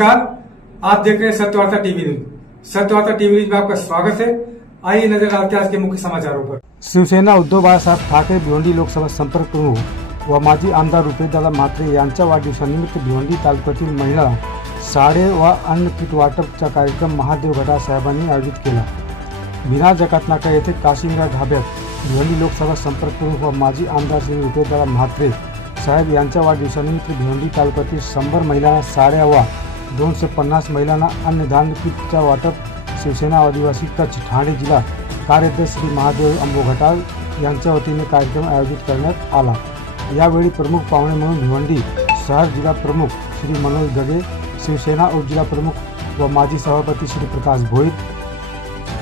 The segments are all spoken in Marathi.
नमस्कार। आप देख रहे हैं Satyavarta TV news. Satyavarta TV news में आपका स्वागत है। आइए नजर डालते आज के मुख्य समाचारों पर। शिवसेना उद्धव बाळासाहेब ठाकरे भिवंडी लोकसभा संपर्क प्रमुख व माजी आमदार रुपेशदादा म्हात्रे यांच्या वाढदिवसानिमित्त भिवंडी तालुक्यातील महिला साडे व अन्न किट वाटपचा कार्यक्रम महादेव गटा साहेबांनी आयोजित केला. बिना जकातनाका येथे काशिंगा धाब्यात भिवंडी लोकसभा संपर्क प्रमुख व माजी आमदार श्री रुपेशदादा म्हात्रे साहेब यांच्या वाढदिवसानिमित्त भिवंडी तालुक्यातील शंभर महिलांना साड्या वा दोनशे पन्नास महिलांना अन्नधान्य किटच्या वाटप शिवसेना आदिवासी कच्छ ठाणे जिल्हा कार्याध्यक्ष श्री महादेव अंबोघटाल यांच्या वतीने कार्यक्रम आयोजित करण्यात आला. यावेळी प्रमुख पाहुणे म्हणून भिवंडी शहर जिल्हा प्रमुख श्री मनोज गगे शिवसेना उपजिल्हा प्रमुख व माजी सभापती श्री प्रकाश भोईर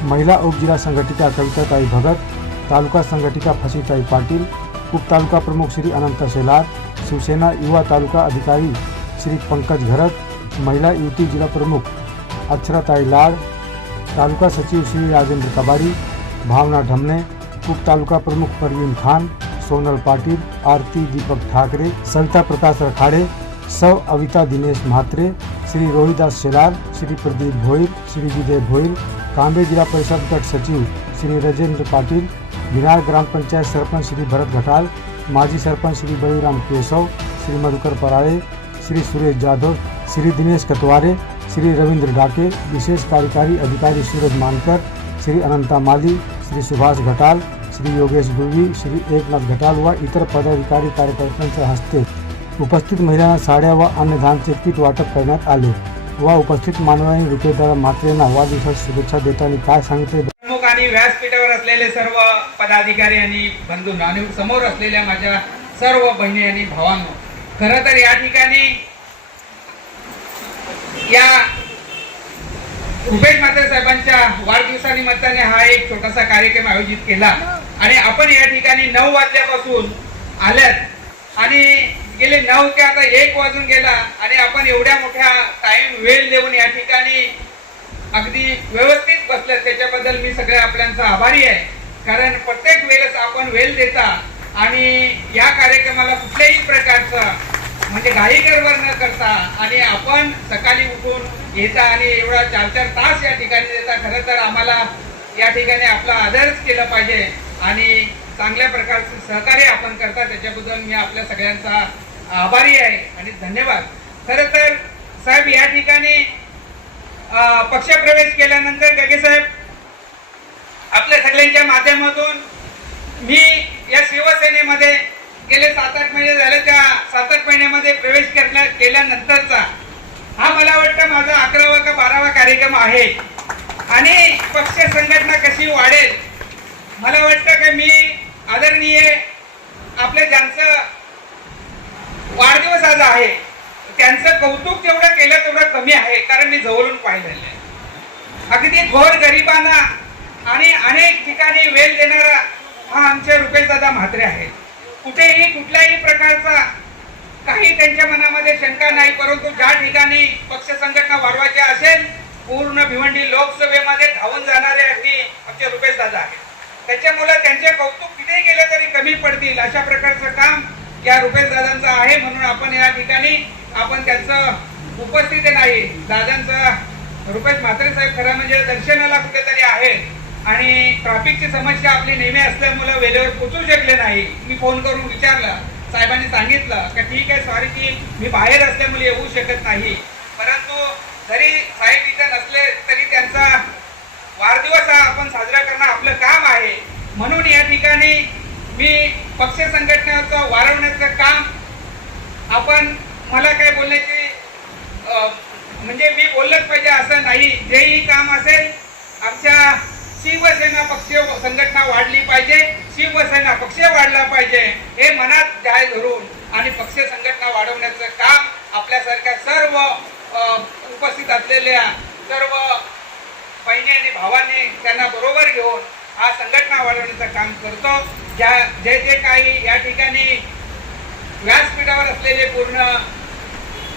महिला उपजिल्हा संघटिका कविताताई भगत तालुका संघटिका फसीताई पाटील उपतालुका प्रमुख श्री अनंत शेलार शिवसेना युवा तालुका अधिकारी श्री पंकज घरत महिला युवती जिल्हा प्रमुख अक्षराताई लाड तालुका सचिव श्री राजेंद्र कबाडी भावना ढमणे उपतालुका प्रमुख परवीन खान सोनल पाटील आरती दीपक ठाकरे सविता प्रकाश रखाडे सौ अविता दिनेश म्हात्रे श्री रोहिदास शेलार श्री प्रदीप भोईर श्री विजय भोईर कांबे जिल्हा परिषद गट सचिव श्री राजेंद्र पाटील विनार ग्रामपंचायत सरपंच श्री भरत घटाल माजी सरपंच श्री बळीराम केशव श्री मधुकर पराळे श्री सुरेश जाधव श्री दिनेश कतवारे श्री रवींद्र डाके विशेष कार्यकारी अधिकारी सूरज मानकर श्री अनंता माली श्री सुभाष घटाल श्री योगेश गुरवी श्री एकनाथ घटाल व इतर पदाधिकारी कार्यकर्त्यांच्या हस्ते उपस्थित महिलांना साड्या व अन्नधानचे किट वाटप करण्यात आले व उपस्थित मानवांनी रुपयेदार मात्रेंना वाढदिवसाची शुभेच्छा देताना काय सांगितले प्रमुख आणि व्यासपीठावर असलेले सर्व पदाधिकारी आणि बंधूंनो आणि समोर असलेल्या माझ्या सर्व बहिणी आणि भावांना खरं तर या ठिकाणी या रुपेश म्हात्रे साहेबांच्या वाढदिवसानिमित्ताने हा एक छोटासा कार्यक्रम आयोजित केला. आणि आपण या ठिकाणी नऊ वाजल्यापासून आल्यात. आणि गेले नऊ ते आता एक वाजून गेला. आणि आपण एवढ्या मोठ्या टाइम वेळ देऊन या ठिकाणी अगदी व्यवस्थित बसल्यात त्याच्याबद्दल मी सगळ्या आपल्यांचा आभारी आहे. कारण प्रत्येक वेळेस आपण वेळ देता आणि या कार्यक्रमाला कुठल्याही प्रकारचं म्हणजे घाई गडबड न करता आणि आपण सकाळी उठून येता आणि एवढा चार चार तास या ठिकाणी देता खरं तर आम्हाला या ठिकाणी आपला आदरच केला पाहिजे आणि चांगल्या प्रकारचे सहकार्य आपण करता त्याच्याबद्दल मी आपल्या सगळ्यांचा आभारी आहे आणि धन्यवाद. खरं तर साहेब या ठिकाणी पक्षप्रवेश केल्यानंतर गगे साहेब आपल्या सगळ्यांच्या माध्यमातून मी या शिवसेनेमध्ये गेले सात आठ महिने झाले त्या सात आठ महिन्यामध्ये प्रवेश करण्या केल्यानंतरचा. हा मला वाटतं माझा अकरावा का बारावा कार्यक्रम आहे. आणि पक्ष संघटना कशी वाढेल? मला वाटतं की मी आदरणीय आपल्या ज्यांचं वाढदिवस आज आहे त्यांचं कौतुक जेवढं केलं तेवढं कमी आहे कारण मी जवळून पाहिलेलं आहे. अगदी घोर गरिबांना आणि अनेक ठिकाणी वेल देणारा हा आमचे रुपेशदादा म्हात्रे आहेत. कुठेही कुठल्याही प्रकारचा काही त्यांच्या मनामध्ये शंका नाही परंतु ज्या ठिकाणी पक्ष संघटना वाढवायची असेल पूर्ण भिवंडी लोकसभेमध्ये धावून जाणारे अगदी आमचे रुपेशदादा आहेत. त्याच्यामुळे त्यांचे कौतुक किती केलं तरी कमी पडतील. अशा प्रकारचं काम या रुपेश दादांचं आहे म्हणून आपण या ठिकाणी आपण त्यांचं उपस्थिती नाही. दादांचं रुपेश म्हात्रे साहेब खरं म्हणजे दर्शनाला कुठेतरी आहे आणि ट्रॅफिकची समस्या आपली नेहमी असल्यामुळे वेळेवर पोचू शकले नाही. मी फोन करून विचारलं. साहेबांनी सांगितलं की ठीक आहे सॉरी की मी बाहेर असल्यामुळे येऊ शकत नाही. परंतु जरी साहेब इथे नसले तरी त्यांचा वाढदिवस हा आपण साजरा करणं आपलं काम आहे. म्हणून या ठिकाणी मी पक्ष संघटनेचं वाढवण्याचं काम आपण मला काय बोलण्याची म्हणजे मी बोललंच पाहिजे असं नाही. जेही काम असेल आमच्या शिवसेना पक्ष संघटना वाढली पाहिजे शिवसेना पक्ष वाढला पाहिजे हे मनात जाय धरून आणि पक्ष संघटना वाढवण्याचं काम आपल्यासारख्या सर्व उपस्थित असलेल्या सर्व बहिणी आणि भावांनी त्यांना बरोबर घेऊन हा संघटना वाढवण्याचं काम करतो. ज्या जे जे काही या ठिकाणी व्यासपीठावर असलेले पूर्ण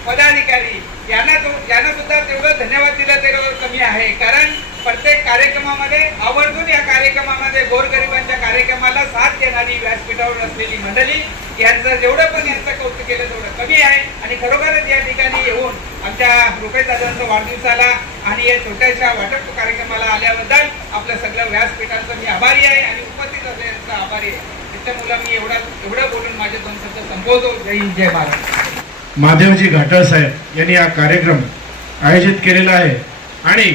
पदाधिकारी यांना यांना सुद्धा तेवढं धन्यवाद दिलं तेवढं कमी आहे. कारण प्रत्येक कार्यक्रमामध्ये आवर्जून या कार्यक्रमामध्ये गोरगरिबांच्या कार्यक्रमाला साथ देणारी व्यासपीठावर असलेली मंडळी यांचं जेवढं पण यांचं कौतुक केलं तेवढं कमी आहे. आणि खरोखरच या ठिकाणी येऊन आमच्या रुपेश वाढदिवसाला आणि या छोट्याशा वाटप कार्यक्रमाला आल्याबद्दल आपल्या सगळ्या व्यासपीठांचा मी आभारी आहे आणि उपस्थित असलेल्यांचा आभारी आहे. त्याच्यामुळे मी एवढा एवढं बोलून माझे दोन शब्द संबोधतो जय हिंद जय महाराज महादेवजी घाटळ साहेब यांनी हा कार्यक्रम आयोजित केलेला आहे. आणि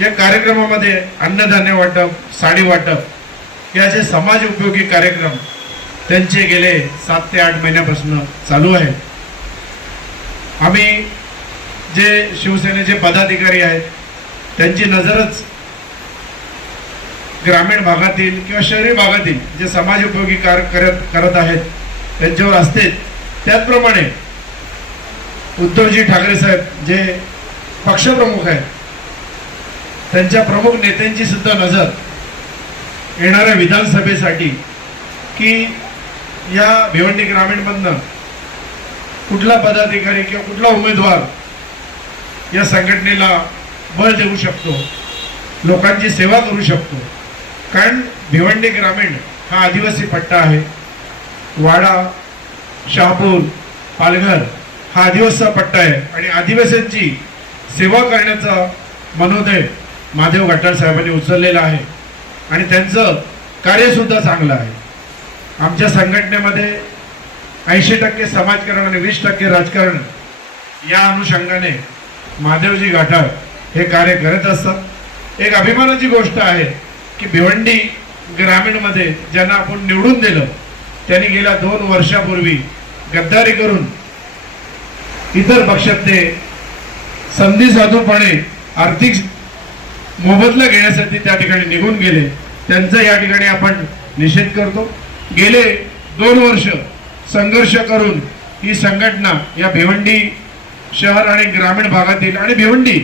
या कार्यक्रमामध्ये अन्नधान्य वाटप साडी वाटप हे असे समाज उपयोगी कार्यक्रम त्यांचे गेले सात ते आठ महिन्यापासून चालू आहेत. आम्ही जे शिवसेनेचे पदाधिकारी आहेत त्यांची नजरच ग्रामीण भागातील किंवा शहरी भागातील जे समाज उपयोगी कार्य करत करत आहेत त्यांच्यावर असते त्याचप्रमाणे उद्धवजी ठाकरे साहेब जे पक्षप्रमुख आहेत त्यांच्या प्रमुख नेत्यांची सुद्धा नजर येणाऱ्या विधानसभेसाठी की या भिवंडी ग्रामीणमधनं कुठला पदाधिकारी किंवा कुठला उमेदवार या संघटनेला बळ देऊ शकतो लोकांची सेवा करू शकतो. कारण भिवंडी ग्रामीण हा आदिवासी पट्टा आहे. वाडा शहापूर पालघर हा आदिवासीचा पट्टा आहे. आणि आदिवासींची सेवा करण्याचा मनोदय महादेव घाटाळ साहेबांनी उचललेलं आहे. आणि त्यांचं कार्यसुद्धा चांगलं आहे. आमच्या संघटनेमध्ये ऐंशी टक्के समाजकारण आणि वीस टक्के राजकारण या अनुषंगाने महादेवजी घाटाळ हे कार्य करत असतात. एक अभिमानाची गोष्ट आहे की भिवंडी ग्रामीणमध्ये ज्यांना आपण निवडून दिलं त्यांनी गेल्या दोन वर्षापूर्वी गद्दारी करून इतर पक्षातले संधी साधूपणे आर्थिक मोबदला घेण्यासाठी त्या ठिकाणी निघून गेले. त्यांचा या ठिकाणी आपण निषेध करतो. गेले दोन वर्ष संघर्ष करून ही संघटना या भिवंडी शहर आणि ग्रामीण भागातील आणि भिवंडी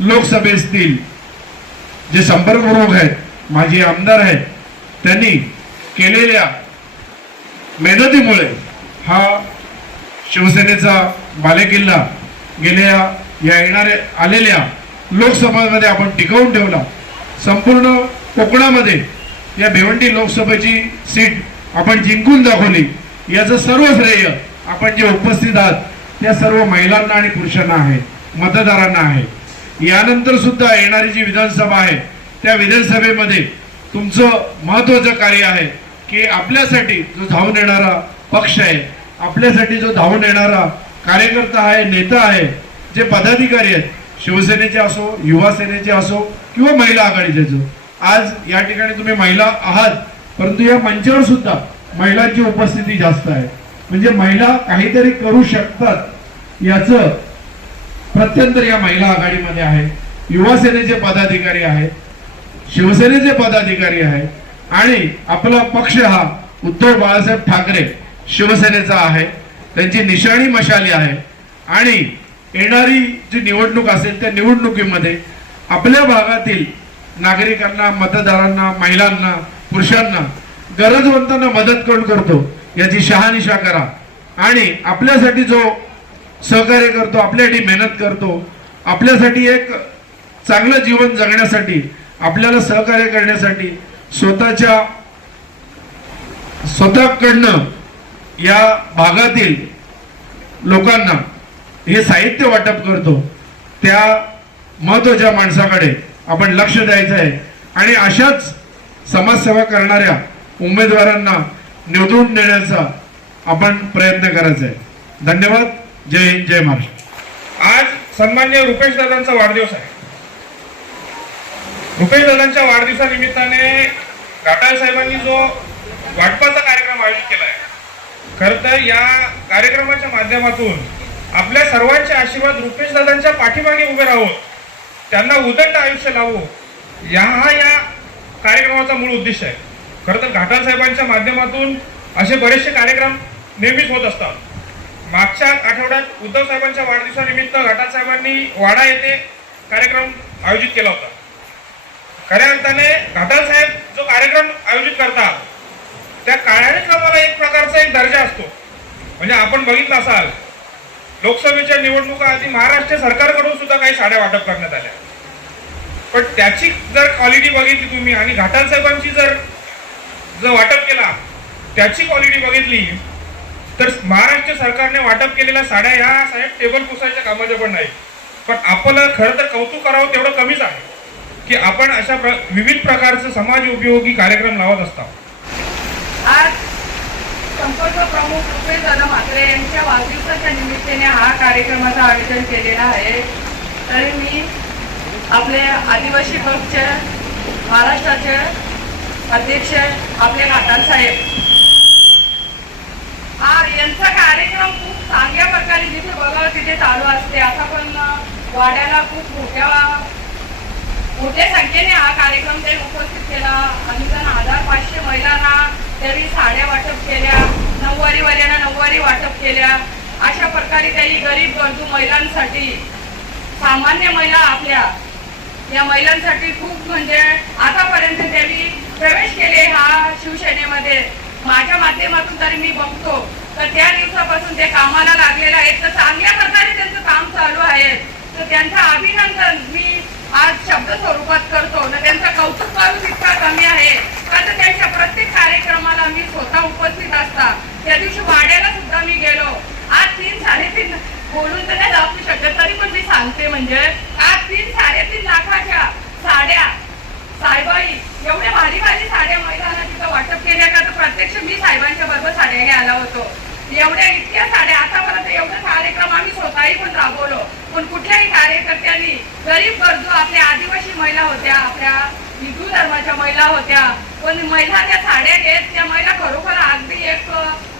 लोकसभेतील जे संपर्क प्रमुख आहेत माजी आमदार आहेत त्यांनी केलेल्या मेहनतीमुळे हा शिवसेनेचा बालेकिल्ला गेल्या या येणाऱ्या आलेल्या लोकसभेमध्ये आपण टिकवून ठेवला. संपूर्ण कोकणामध्ये या भिवंडी लोकसभेची सीट आपण जिंकून दाखवली. याचं सर्व श्रेय आपण जे उपस्थित आहात त्या सर्व महिलांना आणि पुरुषांना आहे मतदारांना आहे. यानंतर सुद्धा येणारी जी विधानसभा आहे त्या विधानसभेमध्ये तुमचं महत्वाचं कार्य आहे की आपल्यासाठी जो धावून येणारा पक्ष आहे आपल्यासाठी जो धावून येणारा कार्यकर्ता आहे नेता आहे जे पदाधिकारी आहेत शिवसेनेचे असो युवा सेनेचे असो किंवा महिला आघाडीचे असो. आज या ठिकाणी तुम्ही महिला आहात परंतु या मंचावर सुद्धा महिलांची उपस्थिती जास्त आहे. म्हणजे महिला काहीतरी करू शकतात याचं प्रत्यंतर या महिला आघाडीमध्ये आहे. युवा सेनेचे पदाधिकारी आहेत शिवसेनेचे पदाधिकारी आहेत आणि आपला पक्ष हा उद्धव बाळासाहेब ठाकरे शिवसेनेचा आहे. त्यांची निशाणी मशाली आहे. आणि येणारी जी निवडणूक असेल त्या निवडणुकीमध्ये आपल्या भागातील नागरिकांना मतदारांना महिलांना पुरुषांना गरजवंतांना मदत कोण करतो याची शहानिशा करा. आणि आपल्यासाठी जो सहकार्य करतो आपल्यासाठी मेहनत करतो आपल्यासाठी एक चांगलं जीवन जगण्यासाठी आपल्याला सहकार्य करण्यासाठी स्वतःच्या स्वतःकडनं या भागातील लोकांना हे साहित्य वाटप करतो. त्या महत्त्वाच्या माणसाकडे आपण लक्ष द्यायचं आहे. आणि अशाच समाजसेवा करणाऱ्या उमेदवारांना निवडून देण्याचा आपण प्रयत्न करायचा आहे. धन्यवाद. जय हिंद जय महाराष्ट्र. आज सन्मान्य रुपेश दादांचा वाढदिवस आहे. रुपेश दादांच्या वाढदिवसानिमित्ताने घाटाळ साहेबांनी जो वाटपाचा कार्यक्रम आयोजित केला आहे. खर तर या कार्यक्रमाच्या माध्यमातून आपल्या सर्वांचे आशीर्वाद रुपेश दादांच्या पाठीमागे उभे राहो त्यांना उदंड आयुष्य लावू. या हा या कार्यक्रमाचा मूळ उद्देश आहे. खरं तर घाटाळ साहेबांच्या माध्यमातून असे बरेचसे कार्यक्रम नेहमीच होत असतात. मागच्या आठवड्यात उद्धव साहेबांच्या वाढदिवसानिमित्त घाटाळ साहेबांनी वाडा येथे कार्यक्रम आयोजित केला होता. खऱ्या अर्थाने घाटाळ साहेब जो कार्यक्रम आयोजित करतात त्या कार्यक्रमाला एक प्रकारचा एक दर्जा असतो. म्हणजे आपण बघितलं असाल लोकसभेच्या निवडणुका आधी महाराष्ट्र सरकारकडून सुद्धा काही साड्या वाटप करण्यात आल्या. पण त्याची जर क्वालिटी बघितली तुम्ही आणि घाटाल साहेबांची जर जर वाटप केला त्याची क्वालिटी बघितली तर महाराष्ट्र सरकारने वाटप केलेल्या साड्या ह्या साहेब टेबल पुसायच्या कामाच्या पण नाही पण आपलं खरं तर कौतुक करावं तेवढं कमीच आहे की आपण अशा प्र विविध प्रकारचे समाज उपयोगी कार्यक्रम लावत असतात. आज संपर्क प्रमुख रुपेश दादा म्हात्रे यांच्या वाढदिवसाच्या निमित्ताने हा कार्यक्रमाचं आयोजन केलेलं आहे. तरी मी आपले आदिवासी पक्षचे महाराष्ट्राचे अध्यक्ष आपले घाटाल साहेब. हा यांचा कार्यक्रम खूप चांगल्या प्रकारे जिथे बघावं तिथे चालू असते. आता पण वाड्याला खूप मोठ्या मोठ्या संख्येने हा कार्यक्रम त्यांनी उपस्थित केला. अनुदान हजार पाचशे महिलांना तरी नऊवारीवाल्यांना नऊवारी वाटप केल्या. अशा प्रकारे त्यांनी गरीब गरजू महिलांसाठी सामान्य महिला आपल्या या महिलांसाठी खूप म्हणजे आतापर्यंत त्यांनी प्रवेश केले हा शिवसेनेमध्ये. माझ्या माध्यमातून तरी मी बघतो तर त्या दिवसापासून ते कामाला लागलेले आहेत. तर चांगल्या प्रकारे त्यांचं काम चालू आहे. तर त्यांचं अभिनंदन मी आज शब्द स्वरूपात करतो तर त्यांचं कौतुक करू इतका कमी आहे का तर त्यांच्या प्रत्येक कार्यक्रमाला मी स्वतः उपस्थित असता त्या दिवशी वाड्याला सुद्धा मी गेलो आज तीन साडेतीन बोलून तर नाही दाखवू शकत तरी पण मी सांगते म्हणजे आज तीन साडेतीन लाखाच्या साड्या साहेबाई एवढ्या भारी भारी साड्या महिलांना तिथं वाटप केल्या का? तर प्रत्यक्ष मी साहेबांच्या बरोबर साड्या घ्यायला होतो. एवढ्या इतक्या साड्या आतापर्यंत एवढे कार्यक्रम आम्ही स्वतःही पण राबवलो. पण कुठल्याही कार्यकर्त्यांनी गरीब गरजू आपल्या आदिवासी महिला होत्या आपल्या हिंदू धर्माच्या महिला होत्या पण महिला त्या साड्या घेत त्या महिला खरोखर अगदी एक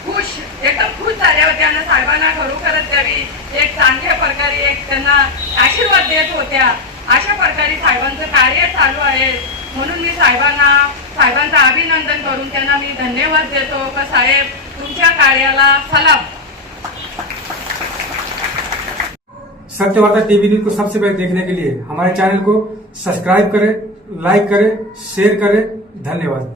खुश एकदम खुश झाल्या होत्या साहेबांना खरोखरच द्यावी एक चांगल्या प्रकारे एक त्यांना आशीर्वाद देत होत्या. अशा प्रकारे साहेबांचं कार्य चालू आहे. म्हणून मी साहेबांना साहेबांचं अभिनंदन करून त्यांना मी धन्यवाद देतो. का साहेब तुमच्या कार्याला सलाम. सत्य वार्ता टीवी न्यूज को सबसे पहले देखने के लिए हमारे चैनल को सब्सक्राइब करें लाइक करें शेयर करें। धन्यवाद।